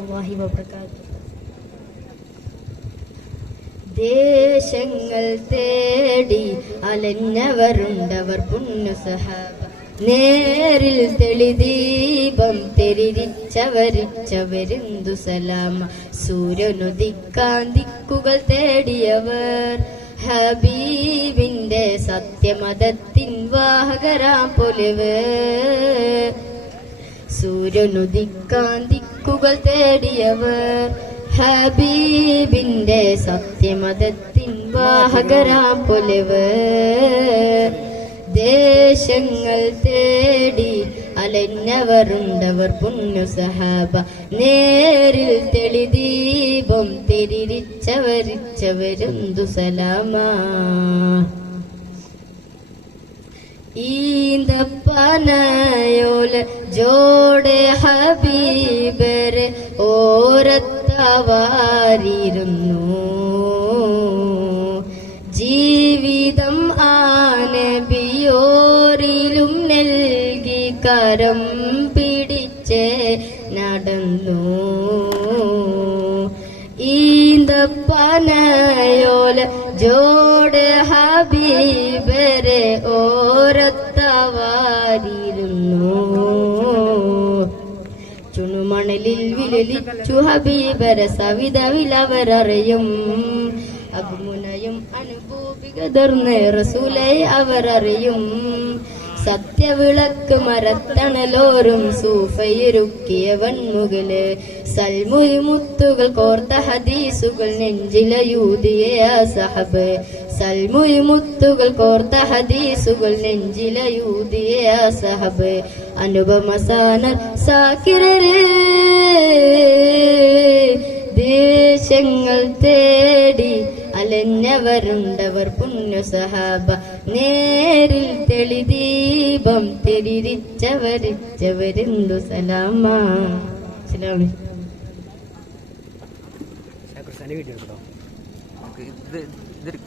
വറഹ്മത്തുള്ളാഹി വബറകാതുഹു. ദേശങ്ങൾ തേടി അലഞ്ഞവരുണ്ടവർ പുണ്യ സഹാബ. നേരിൽ തെളിദീപം തെരിരിച്ചവരിച്ചവരിന്തു സലാമ. സൂര്യനുദിക്കാൻ ദിക്കുകൾ തേടിയവർ ഹബീബിന്റെ സത്യമതത്തിൻ വാഹകരാം പൊലിവ് സൂര്യനുദിക്കാൻ ദിക്കുകൾ തേടിയവർ ഹബീബിന്റെ സത്യമതത്തിൻ വാഹകരാം പൊലിവ് ദേശങ്ങൾ തേടി അലഞ്ഞവരുണ്ടവർ പുണ്യ സഹാബ. നേരിൽ തെളിദീപം തിരിച്ചവരിച്ചവരും സലാമാ? ഈന്തപ്പനയോല ജോടെ ഹബീബരെ ഓരത്തവാരിരുന്നു. ജീവിതം ആനബിയോരിലും നൽകി കരം പിടിച്ച് നടന്നു. ഈന്തപ്പനയോല ജോട് ഹബീബരെ ഓരത്തവാരിരുന്നു. ചുണുമണലിൽ വിലലിച്ചു ഹബീബരെ സവിതവിലവരറിയും അഗ്മുനയും അനുഭൂപികതർന്ന് റസൂലെ അവരറിയും. സത്യവിളക്ക് മരത്തണലോറും സൂഫയിരുക്കിയ വൺമുകൾ സൽമുരി മുത്തുകൾ കോർത്ത ഹദീസുകൾ നെഞ്ചിലയൂതിയ സഹബ്. സൽമുരി മുത്തുകൾ കോർത്ത ഹദീസുകൾ നെഞ്ചിലയൂതിയ സഹബ്. അനുപമസാന സാക്കിരര് അലഞ്ഞവരുണ്ടവർ പുണ്യ സഹാബ നേരിൽ തെളിദീപം തിരിച്ചവരിച്ചവരെന്തു സലാമ. സലാമി ഇതൊരു